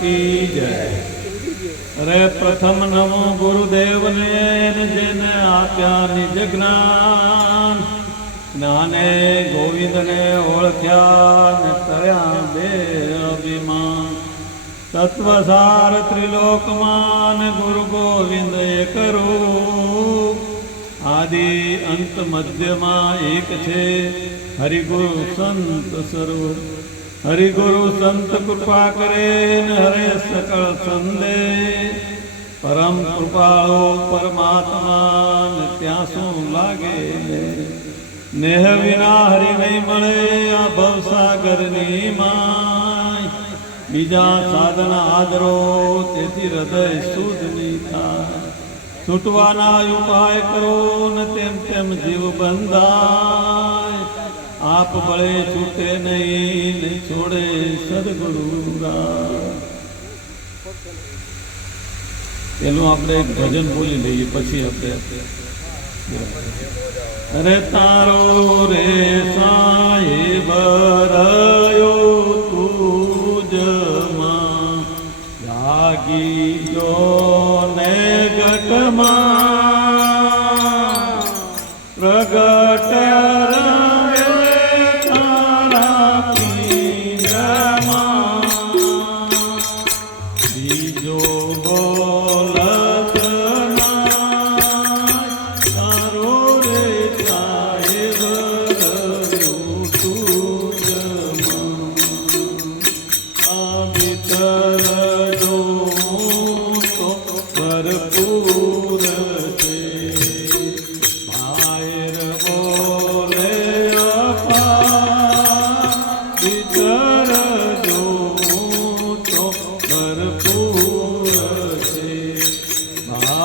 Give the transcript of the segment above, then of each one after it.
કી જય. અરે પ્રથમ નમો ગુરુદેવને જેને આપ્યા નિજ જ્ઞાન. જ્ઞાને ગોવિંદને ઓળખ્યા ને તળ્યા બે અભિમાન. તત્વસાર ત્રિલોકમાન ગુરુ ગોવિંદ કરું. આદિ અંત મધ્યમાં એક છે, હરિગુરુ સંત સ્વરૂપ. હરિગુરુ સંત કૃપા કરે હરે સકળ સંદે. પરમ કૃપાળો પરમાત્મા ત્યાં શું લાગે? નેહ વિના હરિ નહીં મળે આ ભવસાગરની માય. બીજા સાધન આદરો તેથી હૃદય શુદ્ધ નહીં થાય. છૂટવાના ઉપાય કરો ને તેમ તેમ જીવ બંધાય. આપ બળે છૂટે નહીં નહીં છોડે સદગુરુ પેલું આપણે એક ભજન બોલી લઈએ, પછી આપણે અરે તારો રે સાહેબ રહ્યો તુજમાં જાગી જો ને ગટમાં પ્રગટ બીજો બોલત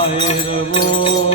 બહાર બોલે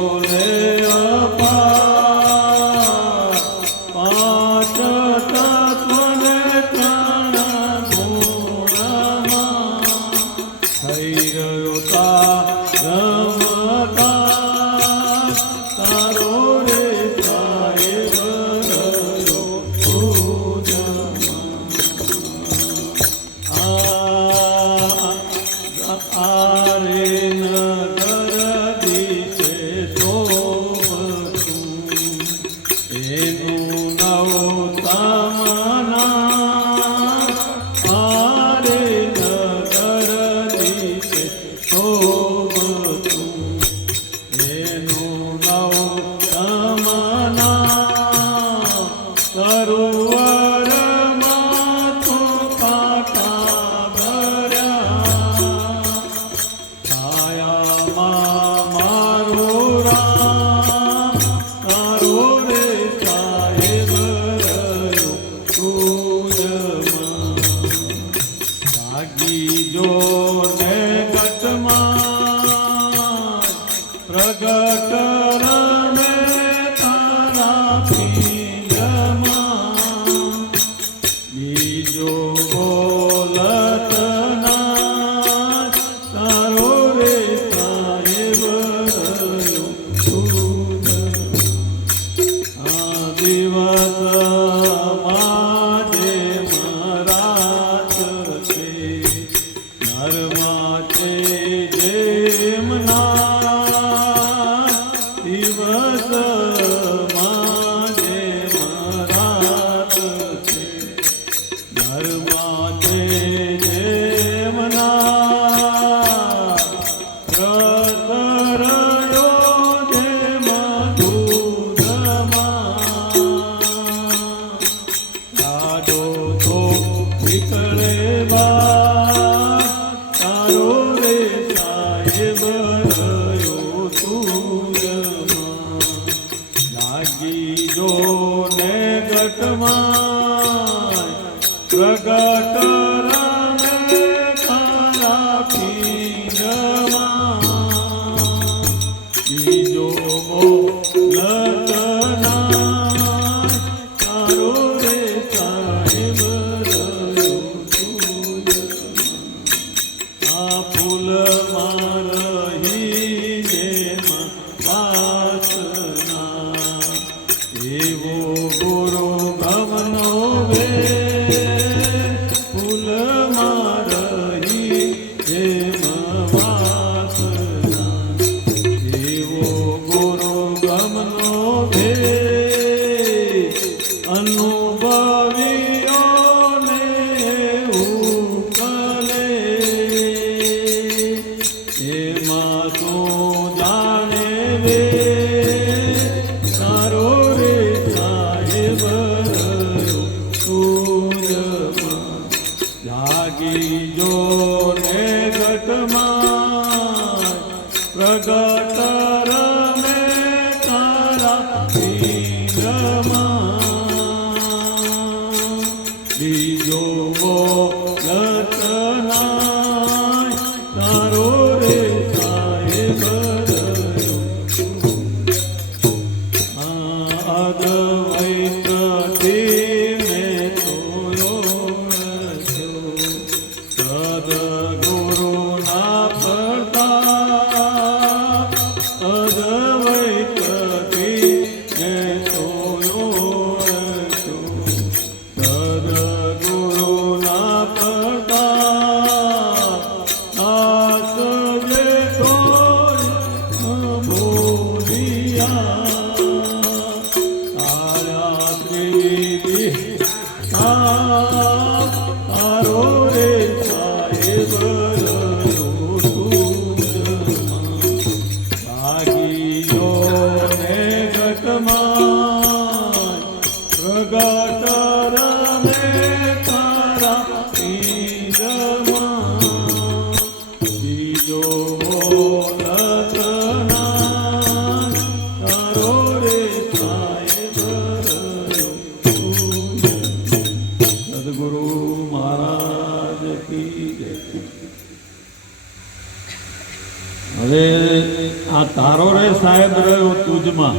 સાહેબ રહ્યો તુજમાં.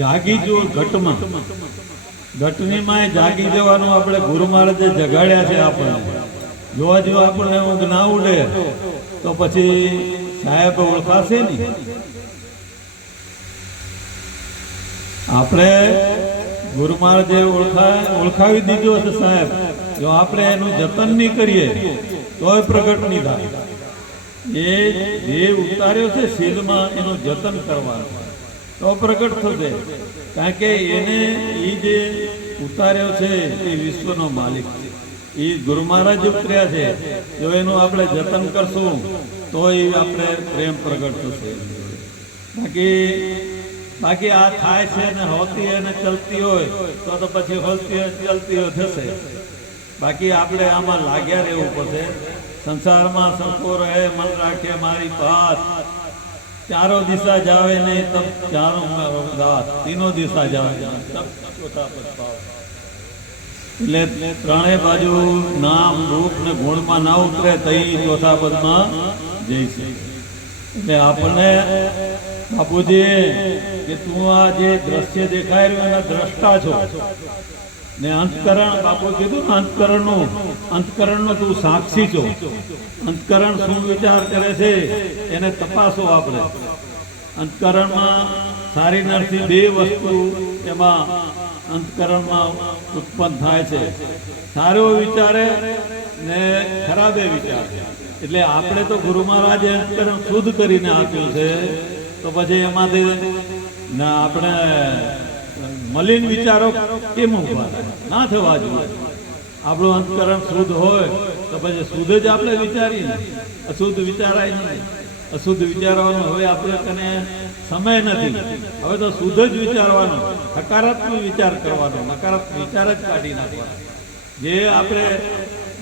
જાગી જો ઘટમાં. ઘટની માં જાગી જવાનું આપણે ગુરુ મહારાજે જગાડ્યા છે આપણને. જોવા જો આપણને ઊંઘ ના ઉડે તો પછી સાહેબ ઓળખાશે નહીં. આપણે ગુરુ મહારાજે ઓળખા, ઓળખાવી દીધો છે સાહેબ, જો આપણે એનું જતન નહીં કરીએ, તોય પ્રગટ નહીં થાય. એ જે ઉતાર્યો છે શીલમાં, એનું જતન કરવાનું. તો પ્રગટ થશે. કારણ કે એને એ જે ઉતાર્યો છે, એ વિશ્વનો માલિક છે. એ ગુરુ મહારાજ ઉતર્યા છે. જો એનું આપણે જતન કરશું તો એ આપણે પ્રેમ પ્રગટ થશે. બાકી બાકી આ થાય છે ને હોતી અને ચલતી હોય, તો તો પછી હોતી ચલતી થશે. બાકી આપણે આમાં લાગ્યા રહેવું પડશે. સંસારમાં સંકો રહે, મન રાખે મારી પાસ ચારો દિશા જાવે નહીં તબ ચારો તીનો દિશા જાવે એટલે ત્રણેય બાજુ નામ, રૂપ ને ગુણમાં ના ઉતરે તઈ ચોથા પદમાં જઈશે. એટલે આપણને બાપુજી, કે તું આ જે દ્રશ્ય દેખાય રહ્યું, એના દ્રષ્ટા છો. ને અંતકરણ બાપુ કીધું ને અંતકરણનું, અંતકરણનો તું સાક્ષી છો. અંતકરણ શું વિચાર કરે છે એને તપાસો આપણે. અંતકરણમાં સારી નરસી બે વસ્તુ એમાં અંતકરણમાં ઉત્પન્ન થાય છે. સારો વિચારે ને ખરાબે વિચારે. એટલે આપણે તો ગુરુ મહારાજે અંતકરણ શુદ્ધ કરીને આપ્યું છે. તો પછી એમાંથી આપણે મલિન વિચારો કેમ થાય? ના થવા જોઈએ આપણું અંતકરણ શુદ્ધ હોય તો પછી શુદ્ધ જ આપણે વિચારીએ. અશુદ્ધ વિચારાય નહીં. અશુદ્ધ વિચારવાનો હવે આપણે કને સમય નથી. હવે તો શુદ્ધ જ વિચારવાનો, હકારાત્મક વિચાર કરવાનો, નકારાત્મક વિચાર જ કાઢી નાખવાનો. જે આપણે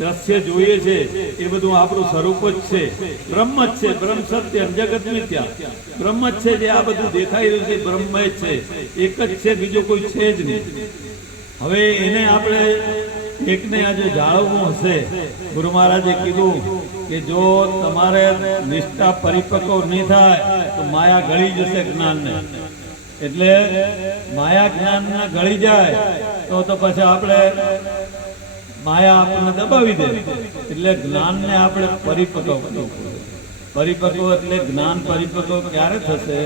દ્રશ્ય જોઈએ છે, એ બધું આપણું સ્વરૂપ જ છે. બ્રહ્મ જ છે, બ્રહ્મ સત્ય જગત મિત્યા બ્રહ્મ જ છે જે આ બધું દેખાઈ રહ્યું છે બ્રહ્મ જ છે. એક જ છે, બીજો કોઈ છે જ નહીં. હવે એને આપણે એકને આજે જાળવવું હશે, ગુરુ મહારાજે કીધું કે જો તમારે નિષ્ઠા પરિપક્વ નહીં થાય, તો માયા ગળી જશે જ્ઞાનને. એટલે માયા જ્ઞાન ગળી જાય, તો તો પછી આપણે માયા આપણને દબાવી દે. એટલે જ્ઞાનને આપણે પરિપક્વ પરિપક્વ એટલે જ્ઞાન પરિપક્વ ક્યારે થશે?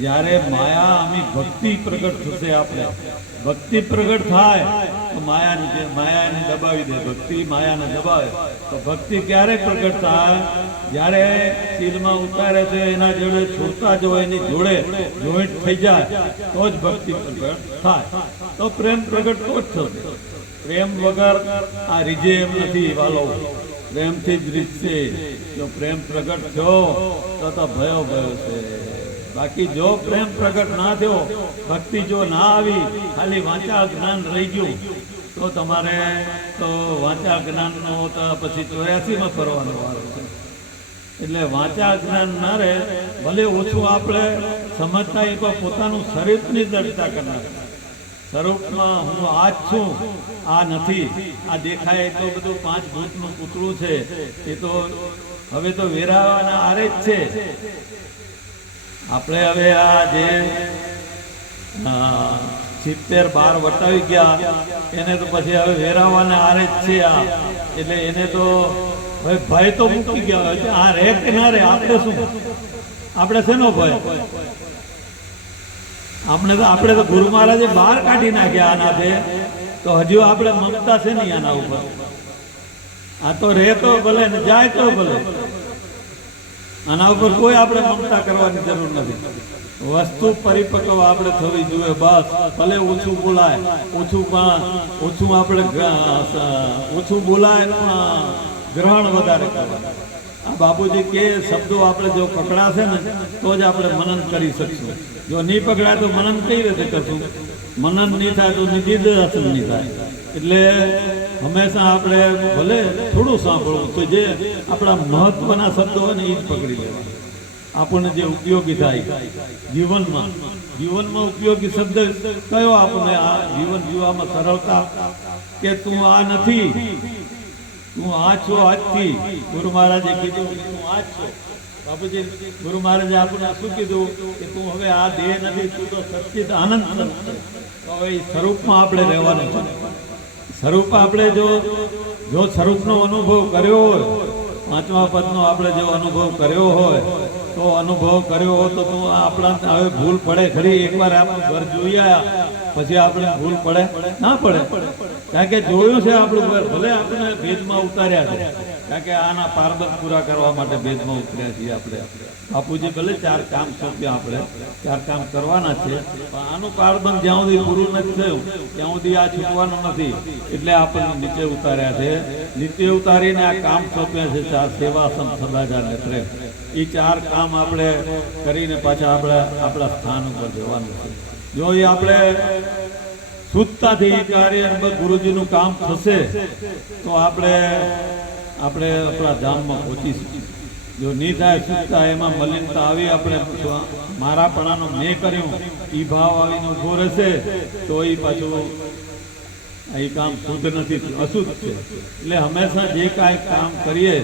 જ્યારે માયા આમી ભક્તિ પ્રગટ થશે આપણે. ભક્તિ પ્રગટ થાય, તો માયાને માયાને દબાવી દે. ભક્તિ માયાને દબાવે. તો ભક્તિ ક્યારે પ્રગટ થાય? જ્યારે શીલમાં ઉતારે છે, એના જોડે છોડતા જો એની જોડે જોઈન્ટ થઈ જાય, તો જ ભક્તિ પ્રગટ થાય. તો પ્રેમ પ્રગટ તો જ થશે. પ્રેમ વગર આ રીજે એમ નથી વાલો. પ્રેમથી જ રીતશે. જો પ્રેમ પ્રગટ થયો, તો ભયો ભયો છે. બાકી જો પ્રેમ પ્રગટ ના થયો, ભક્તિ જો ના આવી, ખાલી વાંચા જ્ઞાન રહી ગયું, તો તમારે તો વાંચા જ્ઞાનનો તો પછી ચોર્યાસીમાં ફરવાનો વારો છે. એટલે વાંચા જ્ઞાન ના રહે, ભલે ઓછું આપણે સમજતા એ પોતાનું શરીરની દળતા કરનાર. સ્વરૂપમાં હું આ જ છું, આ નથી, આ દેખાય તો બધું પાંચ ભૂતનું પૂતળું છે એ તો હવે તો વેરાવાના આરે જ છે. આપણે હવે આ જે સિત્તેર બાર વટાવી ગયા, એને તો પછી હવે વેરાવાના આરે જ છે આ. એટલે એને તો હવે ભય તો મૂકી ગયા આ રે કે ના રે, આપણે શું? આપણે શેનો ભય? આપણે તો આપણે તો ગુરુ મહારાજે બહાર કાઢી નાખ્યા આનાથી તો હજુ આપણે મમતા છે નહીં આના ઉપર. આ તો રહે તો ભલે ને જાય તો ભલે. આના ઉપર કોઈ આપણે મમતા કરવાની જરૂર નથી. વસ્તુ પરિપક્વ આપણે થવી જોઈએ બસ. ભલે ઓછું બોલાય, ઓછું પણ ઓછું આપણે ઓછું બોલાય પણ ગ્રહણ વધારે કરવાનું. આ બાપુજી કે શબ્દો આપણે જો પકડાશે ને, તો જ આપણે મનન કરી શકશું. જો નહીં પકડાય તો મનન કઈ રીતે કરશું? મનન નહીં થાય તો નિધિદર્શન નહીં થાય. એટલે હંમેશા આપણે ભલે થોડું સાંભળવું તો જે આપણા મહત્વના શબ્દો હોય ને એ જ પકડી લેવા આપણને જે ઉપયોગી થાય જીવનમાં. જીવનમાં ઉપયોગી શબ્દ કયો આપણને? આ જીવન જીવવામાં સરળતા કે તું આ નથી? તું આ છો આજથી. ગુરુ મહારાજે કીધું તું આ છો. બાપુજી, ગુરુ મહારાજે આપણને શું કીધું? કે તું હવે આ દેહ નથી, તું તો સચ્ચિત આનંદ હવે સ્વરૂપમાં આપણે રહેવાનું છે. સ્વરૂપ આપણે જો જો સ્વરૂપનો અનુભવ કર્યો હોય, પાંચમા પદનો આપણે જો અનુભવ કર્યો હોય તો અનુભવ કર્યો હોય તો આપણા હવે ભૂલ પડે ખરી. એકવાર આપણું ઘર જોઈ આવ્યા પછી આપણે ભૂલ પડે? ના પડે. કારણ કે જોયું છે આપણું ઘર, ભલે આપણે ભેદમાં ઉતાર્યા છે. કારણ કે આના પારદર્શ પૂરા કરવા માટે ભેદમાં ઉતર્યા છીએ આપણે. બાપુજી ભલે ચાર કામ સોંપ્યા આપણે, ચાર કામ કરવાના છે, પણ આનું પારબંધ જ્યાં સુધી પૂરું નથી થયું, ત્યાં સુધી આ છૂટવાનું નથી. એટલે આપણને નીચે ઉતાર્યા છે. નીચે ઉતારીને આ કામ સોંપ્યા છે ચાર સેવા સંત સદાચાર ને પ્રેમ એ ચાર કામ આપણે કરીને પાછા આપણે આપણા સ્થાન ઉપર જવાનું છે. જો એ આપણે શુદ્ધતાથી કાર્ય ગુરુજીનું કામ થશે, તો આપણે આપણે આપણા ધામમાં પહોંચી શકીએ જો નહીં થાય શુદ્ધતા એમાં મલિનતા આવી આપણે મારાપણાનું મેં કર્યું એ ભાવ આવીને ઊભો રહેશે, તો એ પાછું એ કામ શુદ્ધ નથી, અશુદ્ધ છે. એટલે હંમેશા જે કાંઈ કામ કરીએ,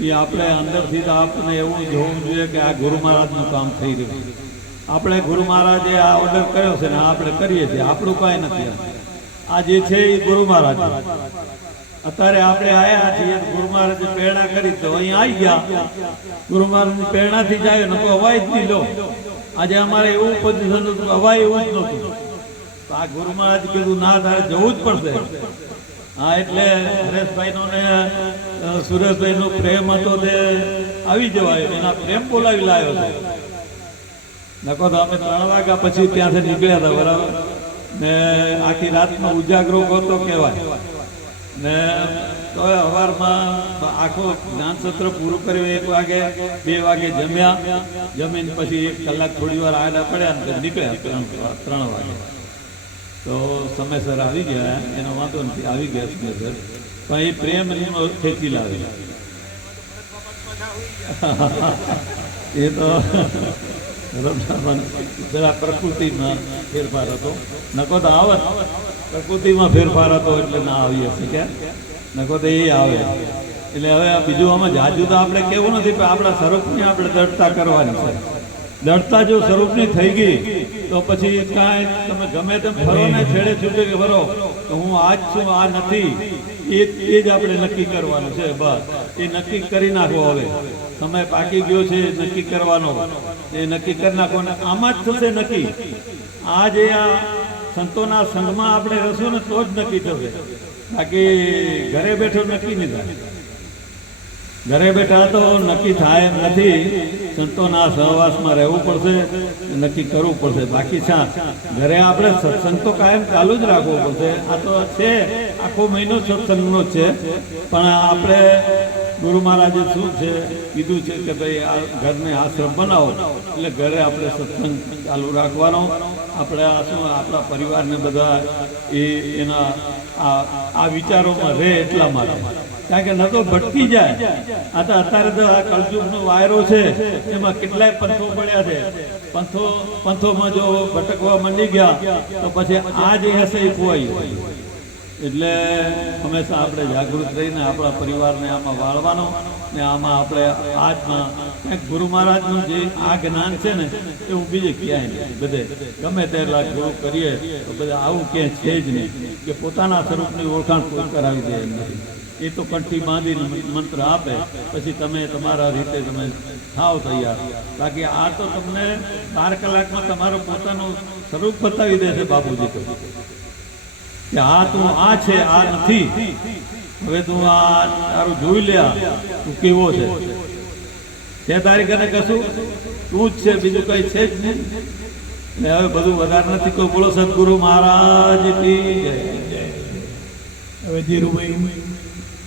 એ આપણે અંદરથી તો આપણને એવું જોવું જોઈએ કે આ ગુરુ મહારાજનું કામ થઈ રહ્યું છે. આપણે ગુરુ મહારાજે આ ઓર્ડર કર્યો છે ને આપણે કરીએ છીએ, આપણું કાંઈ નથી આ. જે છે એ ગુરુ મહારાજ. અત્યારે આપણે આવ્યા છીએ ગુરુ મહારાજે પ્રેરણા કરી તો અહીં આવી ગયા. ગુરુ મહારાજની પ્રેરણાથી જાય આવ્યો તો અવાય જ નહીં લો. આજે અમારે એવું પોઝિશન હતું અવાય એવું જ નહોતું. આ ગુરુ મહારાજ કીધું, ના, તારે જવું જ પડશે. હા, એટલે હરેશભાઈ નો ને સુરેશભાઈ નો પ્રેમ હતો તે આવી જવાય. એના પ્રેમ બોલાવી લાવ્યો છે નકો તો અમે ત્રણ વાગ્યા પછી ત્યાંથી નીકળ્યા હતા, બરાબર? ને આખી રાતનો ઉજાગરો ગોતો કહેવાય. ને તો સવારમાં આખો જ્ઞાન સત્ર પૂરું કર્યું, એક વાગે, બે વાગે જમ્યા. જમીને પછી એક કલાક થોડી વાર આગળ પડ્યા ને નીકળ્યા ત્રણ ત્રણ વાગે. તો સમયસર આવી ગયા, એનો વાંધો નથી, આવી ગયા સમયસર પણ એ પ્રેમ ખેંચી લાવી. એ તો જરા પ્રકૃતિમાં ફેરફાર હતો. નકો તો આવે. પ્રકૃતિમાં ફેરફાર હતો એટલે ના આવી હશે કે? નકો તો એ આવે. એટલે હવે આ બીજું આમાં જાજુ તો આપણે કેવું નથી, પણ આપણા સ્વરૂપની આપણે દળતા કરવાની છે. દળતા જો સ્વરૂપની થઈ ગઈ, તો પછી કાંઈ તમે ગમે તેમ ફરો ને છેડે છૂટે કે ફરો, તો હું આજ છું, આ નથી. એ એ જ આપણે નક્કી કરવાનું છે, બસ. એ નક્કી કરી નાખો હવે. સમય પાકી ગયો છે નક્કી કરવાનો. એ નક્કી કરી નાખો ને આમાં જ થશે નક્કી. આ જે આ સંતોના સંઘમાં આપણે રહીશું ને તો જ નક્કી થશે. બાકી ઘરે બેઠો નક્કી નહીં થાય. ઘરે બેઠા તો નક્કી થાય નથી. સંતોના સહવાસમાં રહેવું પડશે, નક્કી કરવું પડશે. બાકી છા, ઘરે આપણે સત્સંગ તો કાયમ ચાલુ જ રાખવો પડશે. આ તો છે, આખો મહિનો સત્સંગનો છે. પણ આપણે ગુરુ મહારાજે શું છે, કીધું છે કે ભાઈ આ ઘરને આશ્રમ બનાવો. એટલે ઘરે આપણે સત્સંગ ચાલુ રાખવાનો. આપણે આ શું, આપણા પરિવારને બધા એ એના, આ આ વિચારોમાં રહે એટલા માટે. કારણ કે ન તો ભટકી જાય. આ તો અત્યારે તો આ કળજુગનો વાયરો છે. એમાં કેટલાય પંથો પડ્યા છે. પંથો, પંથોમાં જો ભટકવા માંડી ગયા, તો પછી આ જે હશે એ ખોવાઈ એટલે હંમેશા આપણે જાગૃત રહીને આપણા પરિવારને આમાં વાળવાનો ને આમાં આપણે આજમાં ગુરુ મહારાજનું જે આ જ્ઞાન છે ને એવું બીજે ક્યાંય નથી બધે ગમે તેટલા ગુરુ કરીએ, તો બધા આવું ક્યાંય છે જ નહીં કે પોતાના સ્વરૂપની ઓળખાણ કોઈ કરાવી દે એમ નથી. એ તો કંઠી બાંધીને મંત્ર આપે. પછી તમે તમારા રીતે તમે થાવ તૈયાર. બાકી આ તો તમને બાર કલાકમાં તમારું પોતાનું સ્વરૂપ બતાવી દેશે બાપુજી તો. કે આ તું આ છે, આ નથી. હવે તું આ તારું જોઈ લે તું કેવો છે? છે તારી કને કશું? તું જ છે, બીજું કઈ છે જ નહીં. એટલે હવે બધું વધારે નથી કોઈ બોલો, સદગુરુ મહારાજ જય. હવે ધીરુભાઈ